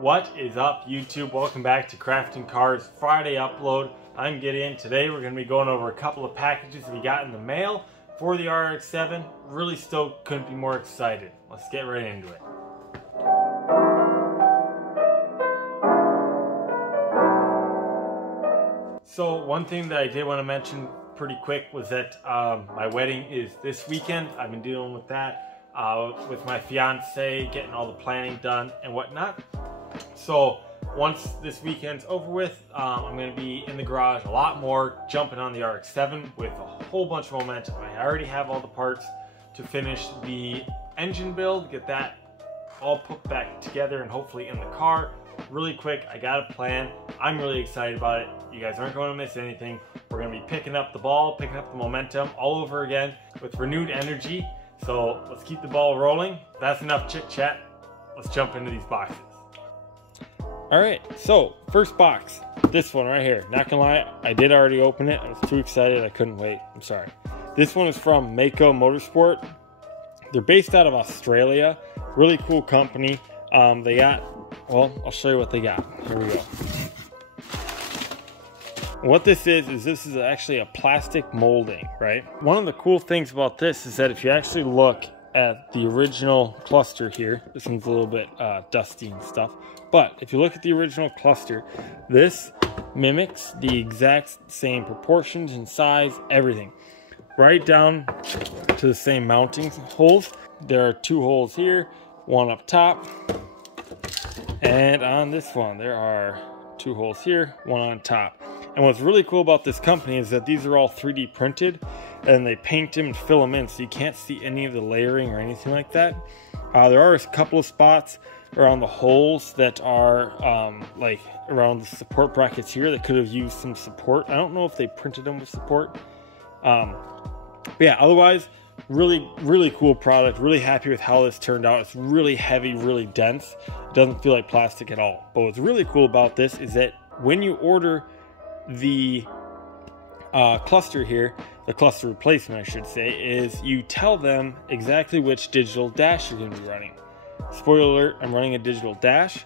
What is up, YouTube? Welcome back to Crafting Cars Friday upload. I'm Gideon. Today we're going to be going over a couple of packages we got in the mail for the RX-7. Really stoked, couldn't be more excited. Let's get right into it. So one thing that I did want to mention pretty quick was that my wedding is this weekend. I've been dealing with that with my fiance, getting all the planning done and whatnot. So once this weekend's over with, I'm going to be in the garage a lot more, jumping on the RX-7 with a whole bunch of momentum. I already have all the parts to finish the engine build, get that all put back together and hopefully in the car. Really quick, I got a plan. I'm really excited about it. You guys aren't going to miss anything. We're going to be picking up the ball, picking up the momentum all over again with renewed energy. So let's keep the ball rolling. That's enough chit chat. Let's jump into these boxes. All right, so first box, this one right here. Not gonna lie, I did already open it. I was too excited, I couldn't wait. I'm sorry. This one is from Mako Motorsport. They're based out of Australia. Really cool company. They got, well, I'll show you what they got. Here we go. What this is actually a plastic molding, right? One of the cool things about this is that if you actually look at the original cluster here, this one's a little bit dusty and stuff, but if you look at the original cluster, this mimics the exact same proportions and size, everything. Right down to the same mounting holes. There are two holes here, one up top, and on this one there are two holes here, one on top. And what's really cool about this company is that these are all 3D printed and they paint them and fill them in, so you can't see any of the layering or anything like that. There are a couple of spots around the holes that are like around the support brackets here that could have used some support. I don't know if they printed them with support. But yeah, otherwise, really cool product. Really happy with how this turned out. It's really heavy, really dense. It doesn't feel like plastic at all. But what's really cool about this is that when you order the cluster here, the cluster replacement I should say, is you tell them exactly which digital dash you're going to be running. Spoiler alert, I'm running a digital dash,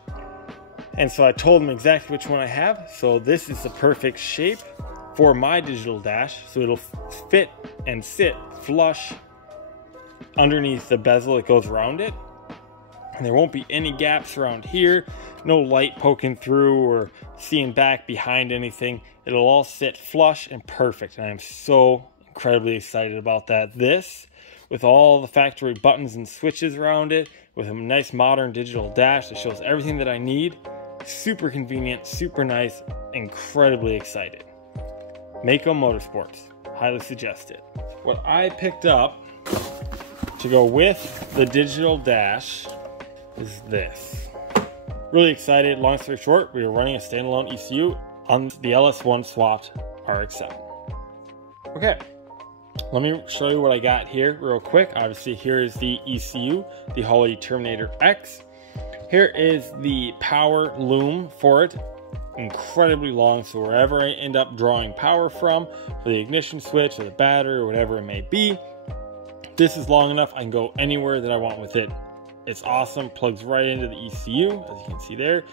and so I told them exactly which one I have. So this is the perfect shape for my digital dash, so it'll fit and sit flush underneath the bezel that goes around it, and there won't be any gaps around here, no light poking through or seeing back behind anything. It'll all sit flush and perfect, and I'm so incredibly excited about that. This, with all the factory buttons and switches around it, with a nice modern digital dash that shows everything that I need, super convenient, super nice, incredibly excited. Mako Motorsports, highly suggested. What I picked up to go with the digital dash is this. Really excited. Long story short, we are running a standalone ECU on the LS1 swapped RX-7. Okay, let me show you what I got here real quick. Obviously, here is the ECU, the Holley Terminator X. Here is the power loom for it. Incredibly long, so wherever I end up drawing power from, for the ignition switch or the battery or whatever it may be, this is long enough I can go anywhere that I want with it. It's awesome, plugs right into the ECU, as you can see there,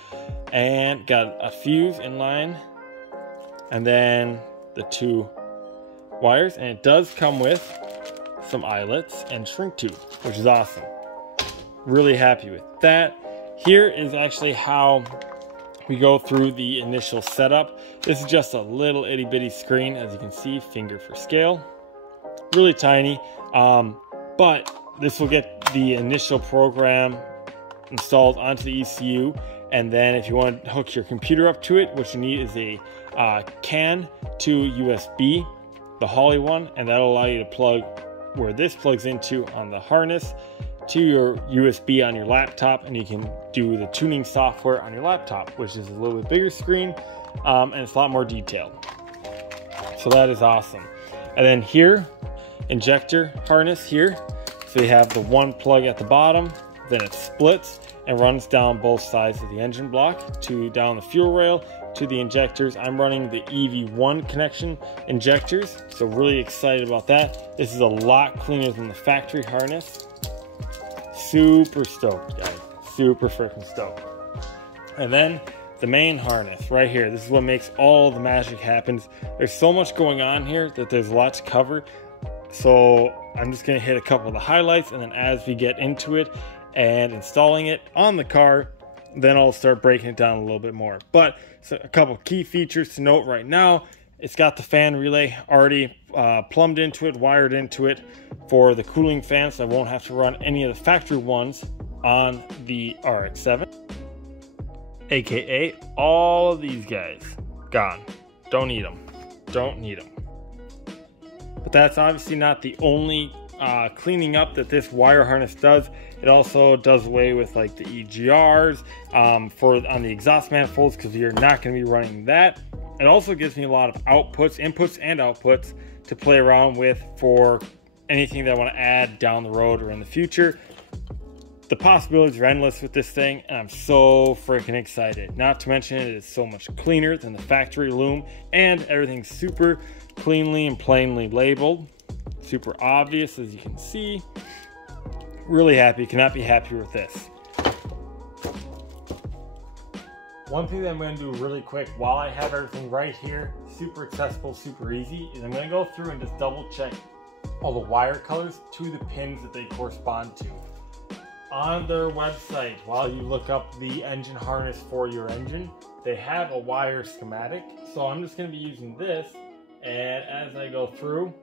and got a fuse in line, and then the two wires, and it does come with some eyelets and shrink tube, which is awesome. Really happy with that. Here is actually how we go through the initial setup. This is just a little itty bitty screen, as you can see, finger for scale. Really tiny, but this will get the initial program installed onto the ECU, and then if you want to hook your computer up to it, what you need is a CAN to USB, the Holley one, and that'll allow you to plug where this plugs into on the harness to your USB on your laptop, and you can do the tuning software on your laptop, which is a little bit bigger screen, and it's a lot more detailed. So that is awesome. And then here, injector harness here. So you have the one plug at the bottom, then it splits and runs down both sides of the engine block to down the fuel rail to the injectors. I'm running the EV1 connection injectors, so really excited about that. This is a lot cleaner than the factory harness. Super stoked, guys. Super freaking stoked. And then the main harness right here. This is what makes all the magic happen. There's so much going on here that there's a lot to cover. So I'm just gonna hit a couple of the highlights, and then as we get into it and installing it on the car, then I'll start breaking it down a little bit more. But so a couple key features to note right now. It's got the fan relay already plumbed into it, wired into it for the cooling fans. So I won't have to run any of the factory ones on the RX-7. AKA all of these guys, gone. Don't need them, don't need them. But that's obviously not the only cleaning up that this wire harness does. It also does away with like the EGRs on the exhaust manifolds, because you're not going to be running that. It also gives me a lot of inputs and outputs to play around with for anything that I want to add down the road or in the future. The possibilities are endless with this thing, and I'm so freaking excited. Not to mention it is so much cleaner than the factory loom, and everything's super cleanly and plainly labeled. Super obvious, as you can see. Really happy, cannot be happier with this. One thing that I'm going to do really quick while I have everything right here, super accessible, super easy, is I'm going to go through and just double check all the wire colors to the pins that they correspond to. On their website, while you look up the engine harness for your engine, they have a wire schematic. So I'm just going to be using this, and as I go through,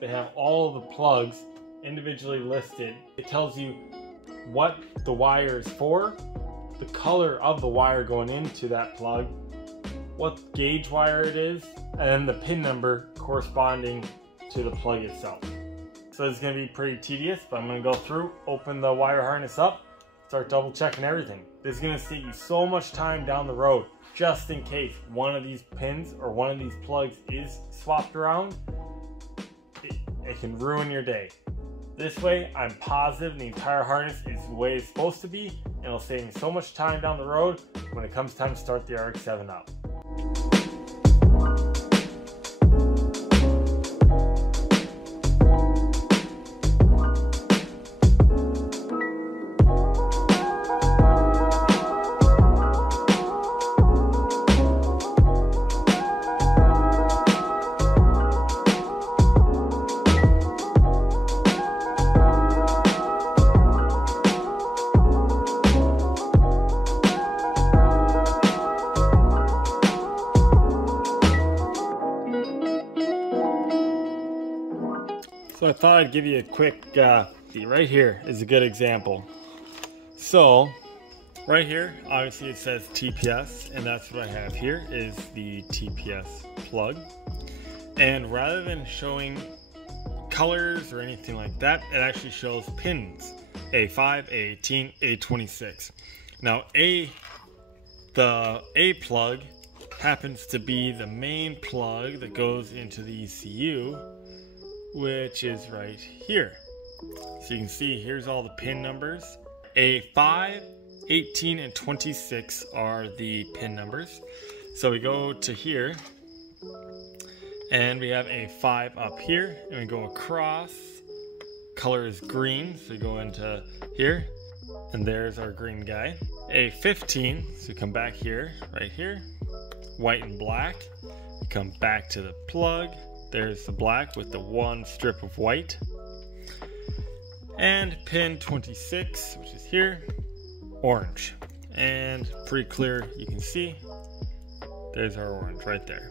they have all of the plugs individually listed. It tells you what the wire is for, the color of the wire going into that plug, what gauge wire it is, and then the pin number corresponding to the plug itself. So it's going to be pretty tedious, but I'm going to go through, open the wire harness up, start double checking everything. This is going to save you so much time down the road, just in case one of these pins or one of these plugs is swapped around. It can ruin your day. This way, I'm positive the entire harness is the way it's supposed to be, and it'll save me so much time down the road when it comes time to start the RX-7 up. So I thought I'd give you a quick, right here is a good example. So right here, obviously it says TPS, and that's what I have here is the TPS plug. And rather than showing colors or anything like that, it actually shows pins, A5, A18, A26. Now the A plug happens to be the main plug that goes into the ECU, which is right here. So you can see here's all the pin numbers. A5, 18, and 26 are the pin numbers. So we go to here, and we have A5 up here, and we go across. Color is green, so we go into here, and there's our green guy. A15, so we come back here, right here, white and black. We come back to the plug. There's the black with the one strip of white. And pin 26, which is here, orange. And pretty clear, you can see, there's our orange right there.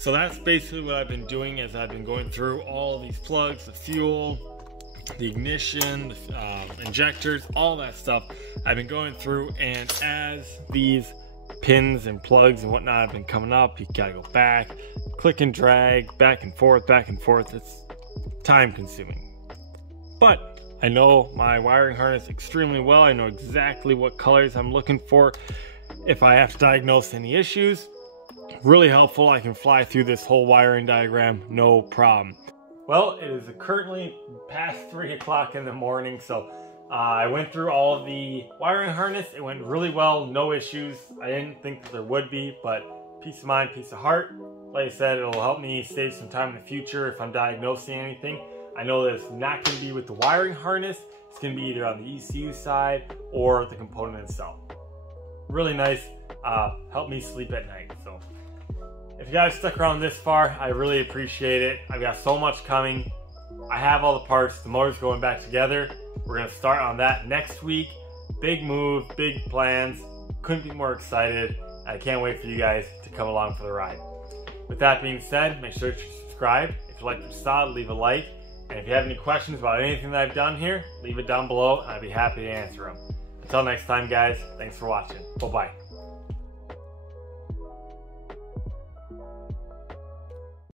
So that's basically what I've been doing as I've been going through all these plugs, the fuel, the ignition, the injectors, all that stuff. I've been going through, and as these pins and plugs and whatnot have been coming up, you gotta go back, click and drag, back and forth, it's time consuming. But I know my wiring harness extremely well. I know exactly what colors I'm looking for if I have to diagnose any issues. Really helpful. I can fly through this whole wiring diagram, no problem. Well, it is currently past 3 o'clock in the morning, so I went through all of the wiring harness. It went really well, no issues. I didn't think that there would be, but peace of mind, peace of heart. Like I said, it'll help me save some time in the future if I'm diagnosing anything. I know that it's not going to be with the wiring harness. It's going to be either on the ECU side or the component itself. really nice. Helped me sleep at night. So if you guys stuck around this far, I really appreciate it. I've got so much coming. I have all the parts. The motor's going back together. We're gonna start on that next week. Big move, big plans. Couldn't be more excited. I can't wait for you guys to come along for the ride. With that being said, make sure to subscribe. If you like what you saw, leave a like. And if you have any questions about anything that I've done here, leave it down below and I'd be happy to answer them. Until next time, guys, thanks for watching. Bye-bye.